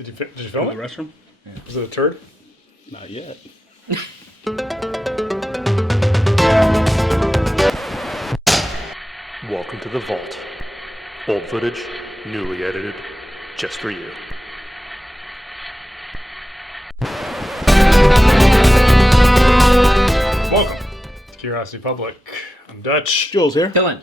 Did you film In it? the restroom? Yeah. Was it a turd? Not yet. Welcome to the vault. Old footage, newly edited, just for you. Welcome to Curiosity Public. I'm Dutch. Joel's here. Dylan.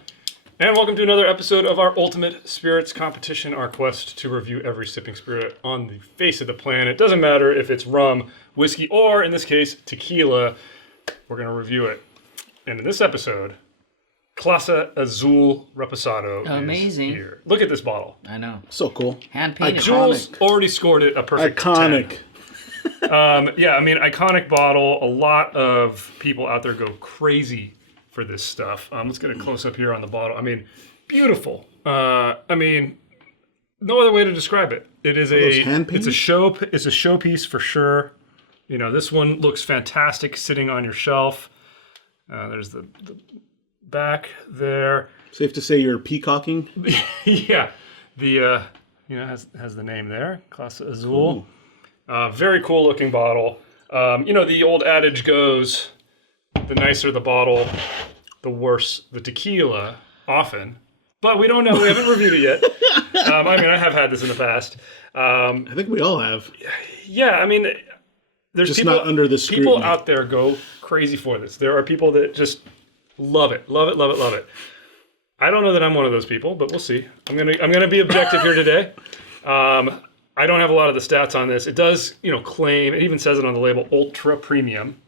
And welcome to another episode of our Ultimate Spirits Competition, our quest to review every sipping spirit on the face of the planet. Doesn't matter if it's rum, whiskey, or in this case, tequila, we're going to review it. And in this episode, Clase Azul Reposado Amazing. is here. Look at this bottle. I know. So cool. Hand painted. Jules already scored it a perfect Iconic. 10. Yeah, I mean, iconic bottle. A lot of people out there go crazy for this stuff. Let's get a close up here on the bottle. I mean, beautiful. I mean, no other way to describe it. It is it's a showpiece for sure. You know, this one looks fantastic sitting on your shelf. There's the back there. Safe to say you're peacocking? Yeah, the has the name there, Clase Azul. Very cool looking bottle. You know, the old adage goes, the nicer the bottle, the worse the tequila, often. But we don't know. We haven't reviewed it yet. I mean, I have had this in the past. I think we all have. Yeah, I mean, there's Just people, not under the scrutiny. people out there go crazy for this. There are people that just love it, love it, love it, love it. I don't know that I'm one of those people, but we'll see. I'm gonna be objective here today. I don't have a lot of the stats on this. It does, claim, it even says it on the label, ultra premium.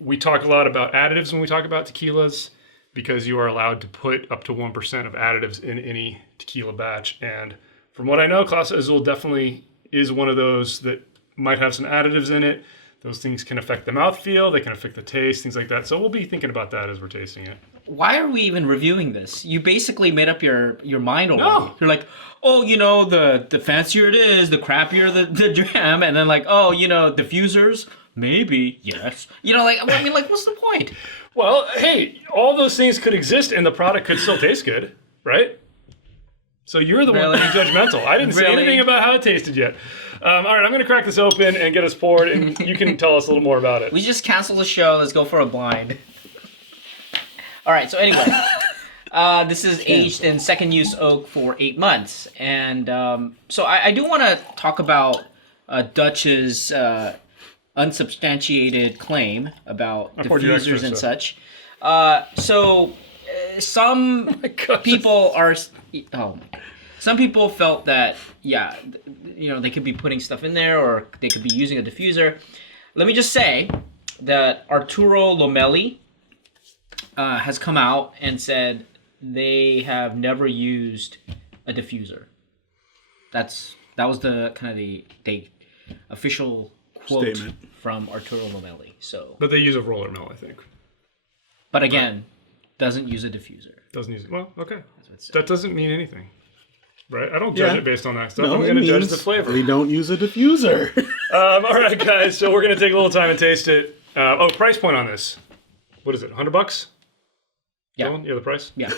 We talk a lot about additives when we talk about tequilas because you are allowed to put up to 1% of additives in any tequila batch. And from what I know, Clase Azul definitely is one of those that might have some additives in it. Those things can affect the mouthfeel, they can affect the taste, things like that. So we'll be thinking about that as we're tasting it. Why are we even reviewing this? You basically made up your mind already. No. You're like, oh, the fancier it is, the crappier the jam, and then like, oh, diffusers, maybe, yes. What's the point? Well, hey, all those things could exist and the product could still taste good, right? So you're the one being judgmental. I didn't say anything about how it tasted yet. All right, I'm going to crack this open and get us poured, and you can tell us a little more about it. We just canceled the show. Let's go for a blind. All right, so anyway, this is aged in second use oak for 8 months. And so I do want to talk about Dutch's unsubstantiated claim about diffusers and such. Some people are... Some people felt that, they could be putting stuff in there or they could be using a diffuser. Let me just say that Arturo Lomelli has come out and said they have never used a diffuser. That was the kind of the official quote Statement from Arturo Lomelli. So, but they use a roller mill, I think. but again, doesn't use a diffuser. Doesn't use it. Well, okay. That's what it said. That doesn't mean anything. Right? I don't judge it based on that stuff. No, I'm going to judge the flavor. We don't use a diffuser. All right, guys. So we're going to take a little time and taste it. Price point on this. What is it? $100? Yeah. Dylan, you have the price? Yeah.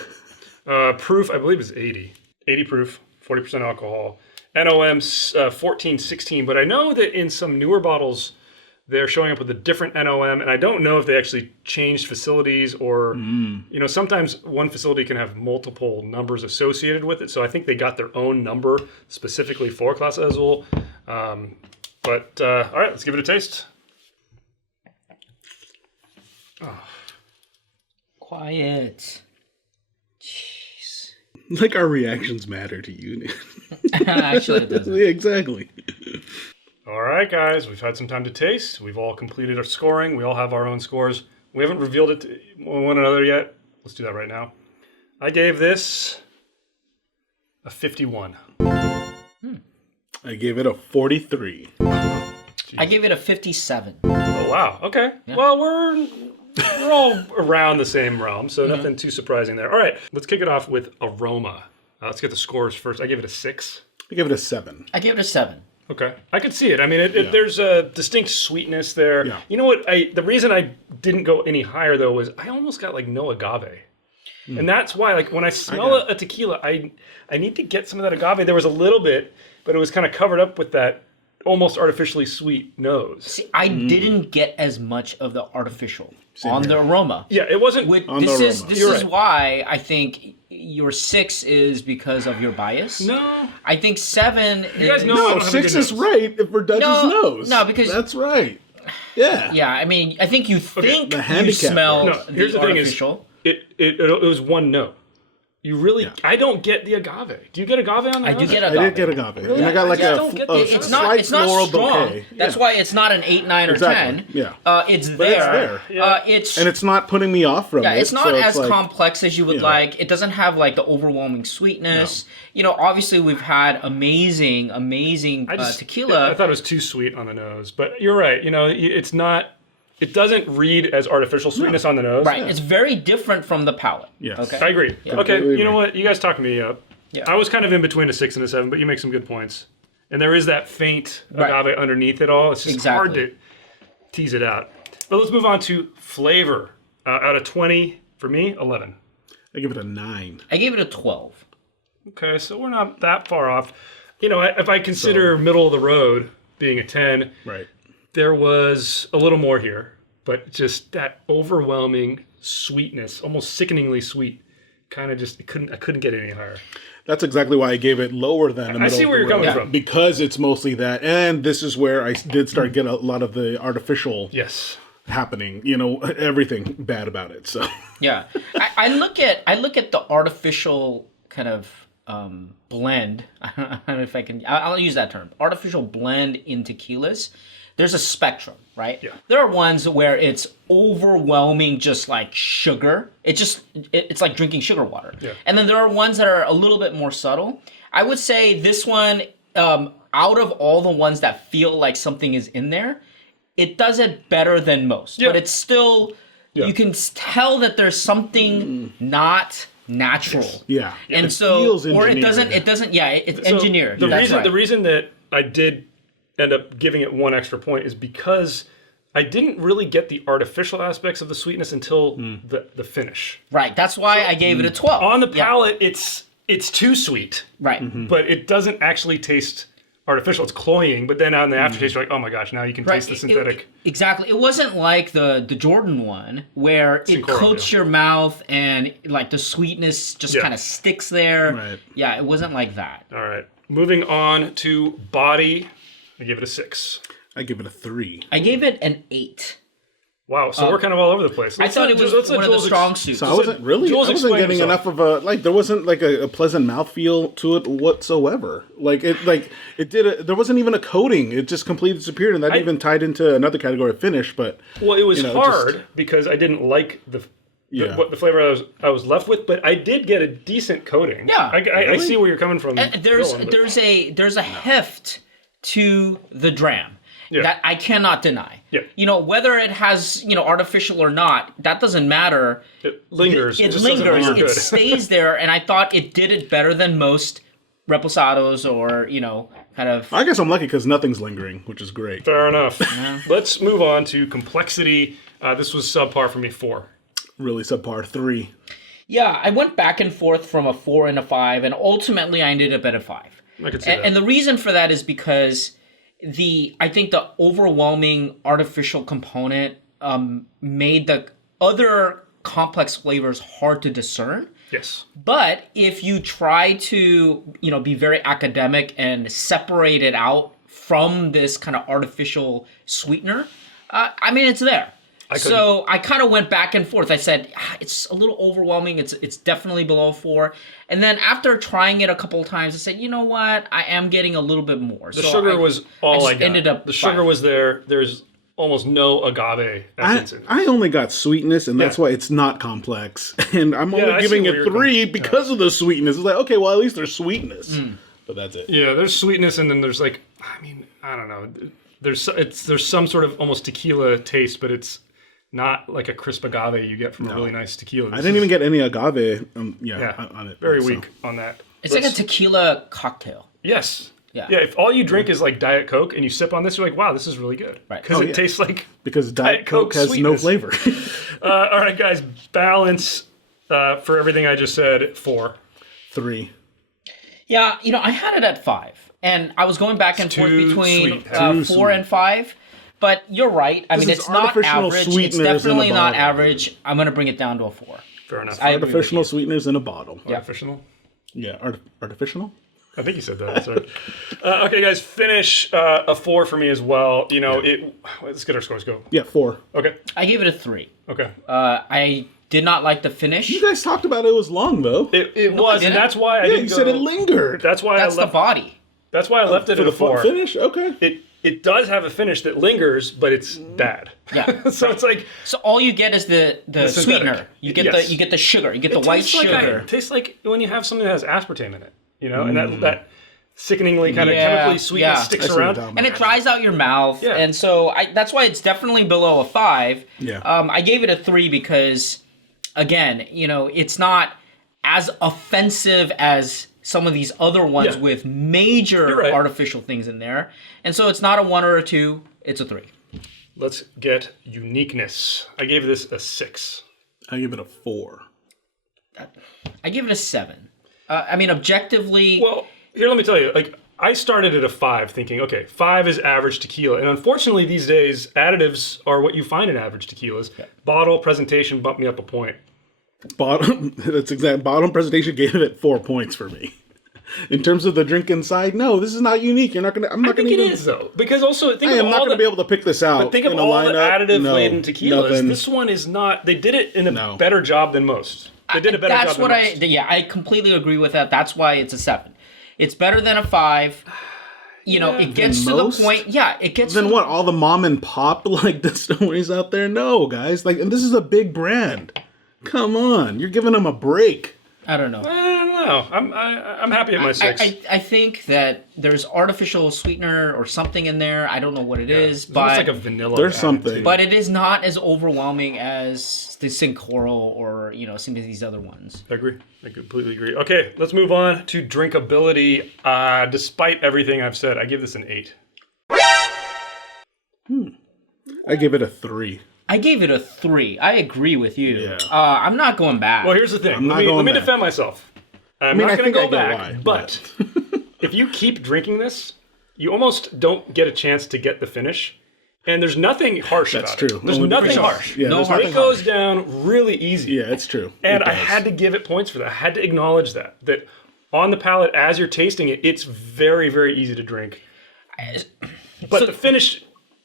Proof, I believe, is 80. 80 proof, 40% alcohol. NOM's 14, 16. But I know that in some newer bottles, they're showing up with a different NOM, and I don't know if they actually changed facilities or, sometimes one facility can have multiple numbers associated with it. So I think they got their own number specifically for Clase Azul. All right, let's give it a taste. Oh. Quiet. Jeez. Like our reactions matter to you. Actually, it doesn't. Yeah, exactly. All right, guys, we've had some time to taste. We've all completed our scoring. We all have our own scores. We haven't revealed it to one another yet. Let's do that right now. I gave this a 51. I gave it a 43. I gave it a 57. Oh, wow. Okay. Yeah. Well, we're all around the same realm, so nothing too surprising there. All right, let's kick it off with AROMA. Let's get the scores first. I gave it a 6. I gave it a 7. I gave it a 7. Okay, I could see it. I mean, there's a distinct sweetness there. Yeah. You know what? The reason I didn't go any higher though was I almost got like no agave, and that's why like when I smell a tequila, I need to get some of that agave. There was a little bit, but it was kind of covered up with that almost artificially sweet nose. See, I didn't get as much of the artificial on the aroma. Yeah, it wasn't. This is why I think your 6 is because of your bias. No. I think 7 You guys know I No, don't have a 6 good is nose. right for Dutch's nose. No, because that's right. Yeah. yeah, I mean, I think you think the you handicap smell No, here's the thing artificial. it was one note. You really, I don't get the agave. Do you get agave on that? I do get I agave. did get agave, Really? and I got like I a, don't get a the- It's slight not floral strong. bouquet. That's Yeah. why it's not an 8, 9, or Exactly. 10. Yeah. It's But there. it's there. It's And it's not putting me off from it. it's not so as like, complex as you would yeah. like. It doesn't have like the overwhelming sweetness. You know, obviously we've had amazing tequila. I thought it was too sweet on the nose, but you're right. You know, it's not. It doesn't read as artificial sweetness on the nose. Right. It's very different from the palate. Yes. Okay. I agree. Okay. Completely You know agree. what? You guys talked me up. Yeah. I was kind of in between a 6 and a 7, but you make some good points. And there is that faint Right. agave underneath it all. It's just hard to tease it out. But let's move on to flavor. Out of 20, for me, 11. I give it a 9. I gave it a 12. Okay, so we're not that far off. You know, if I consider middle of the road being a 10, Right. there was a little more here, but just that overwhelming sweetness, almost sickeningly sweet, kind of just I couldn't get it any higher. That's exactly why I gave it lower than the middle. I see of where the you're coming road. from. Because it's mostly that, and this is where I did start getting a lot of the artificial Yes. happening. You know, everything bad about it. So Yeah. I look at the artificial kind of blend. I don't know if I can. I'll use that term. Artificial blend in tequilas. There's a spectrum, right? Yeah. There are ones where it's overwhelming, just like sugar. It's like drinking sugar water. Yeah. And then there are ones that are a little bit more subtle. I would say this one, out of all the ones that feel like something is in there, it does it better than most. Yeah. But it's still, you can tell that there's something not natural. yeah, And it so, feels or it engineered. doesn't, it's So engineered. The That's reason right. the reason that I did end up giving it one extra point is because I didn't really get the artificial aspects of the sweetness until the finish. Right, that's why I gave it a 12. On the Yeah. palate, it's too sweet, Right. but it doesn't actually taste artificial. It's cloying, but then on the aftertaste, you're like, oh my gosh, now you can taste the synthetic. Exactly. It wasn't like the Jordan one where it Synchrony, coats your mouth and like the sweetness just kind of sticks there. Right. Yeah, it wasn't like that. All right, moving on to body. I give it a 6. I give it a 3. I gave it an 8. Wow, so we're kind of all over the place. I thought it was let's let one of the Jules strong suits. So I wasn't really. Jules I wasn't explain getting himself. enough of a like. There wasn't like a pleasant mouthfeel to it whatsoever. There wasn't even a coating. It just completely disappeared, and that even tied into another category of finish. But Well, it was you know, hard because I didn't like the flavor I was left with, but I did get a decent coating. Yeah. I see where you're coming from. There's Dylan, but- there's a heft to the dram Yeah. that I cannot deny. Yeah. You know, whether it has, artificial or not, that doesn't matter. It lingers. It just doesn't lingers. linger It good. stays there, and I thought it did it better than most reposados or, kind of. I guess I'm lucky because nothing's lingering, which is great. Fair enough. Let's move on to complexity. This was subpar for me, 4. Really subpar 3. Yeah, I went back and forth from a 4 and a 5, and ultimately I ended up at a 5. I could see that. And the reason for that is because I think the overwhelming artificial component made the other complex flavors hard to discern. Yes. But if you try to, be very academic and separate it out from this kind of artificial sweetener, it's there. So I kind of went back and forth. I said, it's a little overwhelming. It's definitely below 4. And then after trying it a couple of times, I said, you know what? I am getting a little bit more. The sugar was all I just got. ended up the sugar 5. was there. There's almost no agave essence in it. I only got sweetness, and that's Yeah. why it's not complex. And I'm I only see giving where it you're 3 coming- because of the sweetness. It's like, okay, well, at least there's sweetness. But that's it. Yeah, there's sweetness, and then there's I don't know. There's some sort of almost tequila taste, but it's not like a crisp agave you get from a really nice tequila. I didn't even get any agave on it. Very so. weak on that. It's like a tequila cocktail. Yes. Yeah. Yeah, if all you drink is like Diet Coke and you sip on this, you're like, wow, this is really good. Right. Because Oh, it yeah. tastes like... Because Diet Coke has no sweetness. flavor. All right, guys, balance for everything I just said, 4. 3. Yeah, I had it at 5. and I was going back and forth too between sweet. Too 4 and 5. But you're right. I mean, is it's not artificial average. It's sweeteners in a definitely not bottle. average. I'm going to bring it down to a 4. Fair enough. I agree with Artificial you. sweeteners in a bottle. Artificial? Yeah, artificial? I think you said that. Sorry. Okay, guys, finish a 4 for me as well. You know, let's get our scores. Go. Yeah, 4. Okay. I gave it a 3. Okay. I did not like the finish. You guys talked about it was long, though. It No, I was, and didn't. that's why I Yeah, didn't you go. said it lingered. That's why That's I the left. body. That's why I left it For at a the 4. finish? Okay. It does have a finish that lingers, but it's bad. Yeah. So it's like So all you get is the synthetic. sweetener. You get Yes. the sugar. You get the it white tastes like sugar. it tastes like when you have something that has aspartame in it, you know, and that sickeningly kind of Yeah, chemically sweetness yeah. sticks I see what around. you're talking And it dries out your mouth. Yeah. And so that's why it's definitely below a 5. Yeah. I gave it a 3 because, again, you know, it's not as offensive as some of these other ones Yeah. with major You're right. artificial things in there. And so it's not a 1 or a 2. It's a 3. Let's get uniqueness. I gave this a 6. I give it a 4. I give it a 7. I mean, objectively, Well, here, let me tell you, like, I started at a 5 thinking, okay, 5 is average tequila. And unfortunately, these days, additives are what you find in average tequilas. Bottle, presentation, bump me up a point. Bottom. That's exact. Bottom presentation gave it 4 points for me. In terms of the drinking side, no, this is not unique. You're not gonna. I'm I not think gonna it even. is, though. Because also, think I of am not all gonna be able to pick this out. But think of in a all lineup. the additive-laden No, tequilas. nothing. This one is not. They did it in a No. better job than most. They did a better that's job what than most. yeah, I completely agree with that. That's why it's a 7. It's better than a 5. You know, it gets to most? the point. Yeah, it gets Then to what? All the mom and pop like distilleries out there? No, guys. Like, and this is a big brand. Come on, you're giving them a break. I don't know. I don't know. I'm happy at my 6. I think that there's artificial sweetener or something in there. I don't know what it is, It's but almost like a vanilla. There's additive. something. but it is not as overwhelming as the Sincoro or some of these other ones. I agree. I completely agree. Okay, let's move on to drinkability. Despite everything I've said, I give this an 8. I give it a 3. I gave it a 3. I agree with you. Yeah. I'm not going back. Well, here's the thing. not Let going me back. defend myself. I'm mean, not I going to think go I get back, why, but if you keep drinking this, you almost don't get a chance to get the finish. And there's nothing harsh That's about true. it. There's Only nothing because- harsh. Yeah, No there's harsh. nothing It goes down really easy. Yeah, it's true. And It I does. had to give it points for that. I had to acknowledge that on the palate, as you're tasting it, it's very, very easy to drink. But the finish,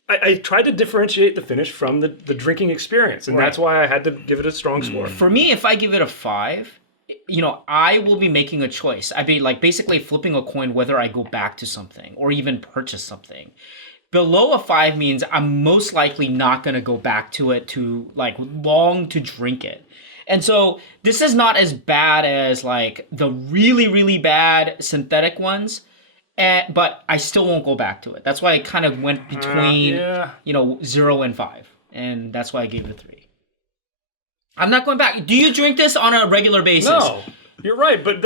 I tried to differentiate the finish from the drinking experience. And that's why I had to give it a strong score. For me, if I give it a 5, you know, I will be making a choice. I'd be like basically flipping a coin whether I go back to something or even purchase something. Below a 5 means I'm most likely not going to go back to it to like long to drink it. And so this is not as bad as like the really, really bad synthetic ones. But I still won't go back to it. That's why I kind of went between, yeah. 0 and 5. And that's why I gave it a 3. I'm not going back. Do you drink this on a regular basis? No, you're right. But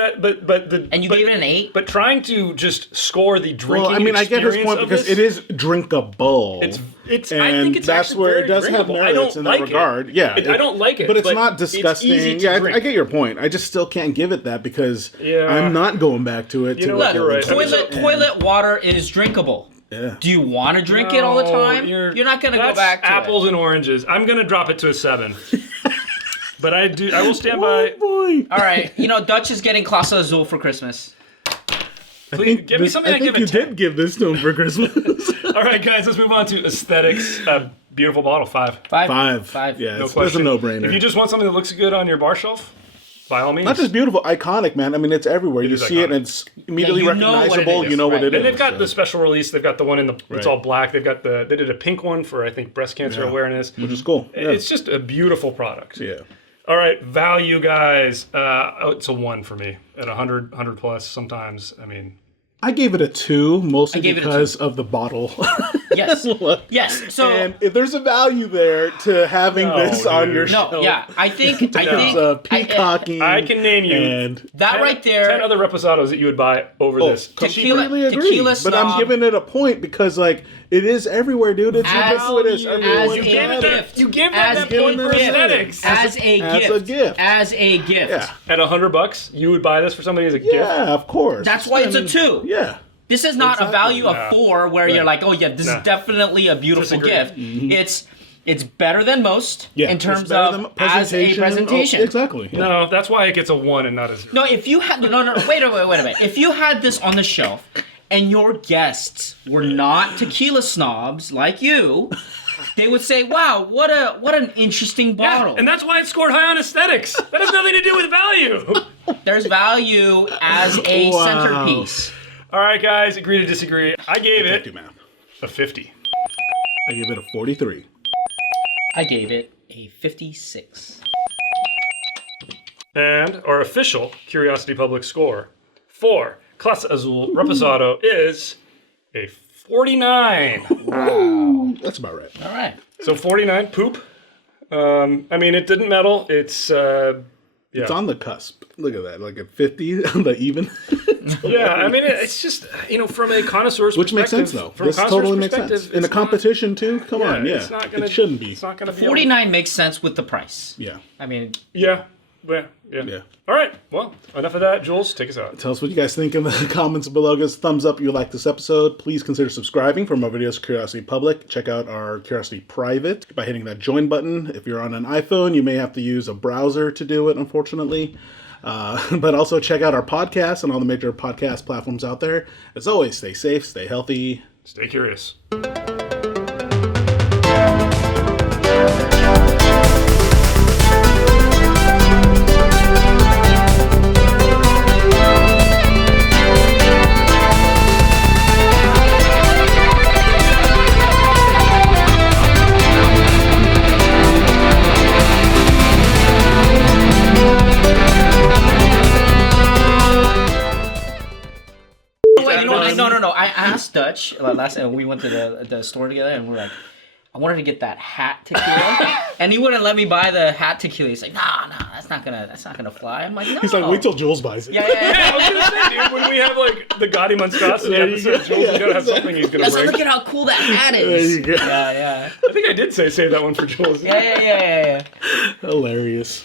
And you gave it an 8? But trying to just score the drinking Well, I mean, I get his experience point of because this, it is drinkable. It's. and I think it's that's actually where very it does have drinkable. I merits don't in like that regard. it. Yeah, I don't like it, but it's not disgusting. It's easy to Yeah, drink. I get your point. I just still can't give it that because Yeah. I'm not going back to it. You to know look what, at you're it. right. I mean, Toilet water is drinkable. Yeah. Do you want to drink it all the time? You're not going to go that's back to apples it. and oranges. I'm going to drop it to a 7. But I will stand by. Boy. All right. Dutch is getting Clase Azul for Christmas. Please give me something I give you a 10. did give this to him for Christmas. All right, guys, let's move on to aesthetics. Beautiful bottle, 5. 5. 5. Yeah, No it's a question. no-brainer. If you just want something that looks good on your bar shelf, by all means. Not just beautiful, iconic, man. I mean, it's everywhere. You is see it, iconic. and it's immediately Yeah, you know what it recognizable. is, You know what right. it is. And they've got so. the special release. They've got the one in the. It's Right. all black. They did a pink one for I think breast cancer awareness, which is cool. Yeah. It's just a beautiful product. yeah. All right, value, guys. It's a 1 for me at 100 plus. Sometimes, I mean, I gave it a 2, mostly gave it a because of the bottle. Yes. Yes. So and if there's a value there to having No, this on dude. your no, shelf. yeah. I think It's peacocking. I can name you And that 10 right there. 10 other reposados that you would buy over this. Tequila- completely agree. tequila But I'm snob. giving it a point because, like, it is everywhere, dude. It's ubiquitous. Everyone as has a it. gift. You give As that a point for gift. aesthetics. As a gift. As a gift. Yeah. At $100, you would buy this for somebody as a gift. Yeah, of course. That's why it's a 2. Yeah. This is not a value of Nah. 4 where you're like, oh yeah, this Nah. is definitely a beautiful Disagree. gift. It's better than most Yeah, in it's terms better of than as a presentation. Oh, exactly. Yeah. No, that's why it gets a 1 and not a 0. No, if you had no, wait a minute. If you had this on the shelf and your guests were not tequila snobs like you, they would say, "Wow, what an interesting bottle." Yeah, and that's why it scored high on aesthetics. That has nothing to do with value. There's value as a Wow. centerpiece. All right, guys, agree to disagree. I gave Can't do it math. a 50. I give it a 43. I gave it a 56. And our official Curiosity Public score for Clase Azul Reposado is a 49. Wow. That's about right. All right. So 49, poop. I mean, it didn't meddle. It's, yeah. It's on the cusp. Look at that. Like a 50 on the even. Yeah, I mean, it's just, from a connoisseur's Which makes perspective. sense, though. From This a connoisseur's totally makes perspective, sense. In a it's not- competition, too? Come on, yeah. It's not gonna, it shouldn't be. It's not going to be 49 makes sense with the price. Yeah. I mean, Yeah. Yeah. All right. Well, enough of that. Jules, take us out. Tell us what you guys think in the comments below. Give us a thumbs up if you like this episode. Please consider subscribing for more videos, Curiosity Public. Check out our Curiosity Private by hitting that join button. If you're on an iPhone, you may have to use a browser to do it, unfortunately. But also check out our podcast on all the major podcast platforms out there. As always, stay safe, stay healthy. Stay curious. wait, no. I asked Dutch last time we went to the store together, and we're like, I wanted to get that hat tequila, and he wouldn't let me buy the hat tequila. He's like, nah, that's not gonna fly. I'm like, no. He's like, wait till Jules buys it. Yeah. I was gonna say, dude, when we have like the Gaudy Monstrosity episode, Jules is gonna have something he's gonna That's bring. look at how cool that hat There is. you go. Yeah. I think I did say save that one for Jules. Yeah. Hilarious.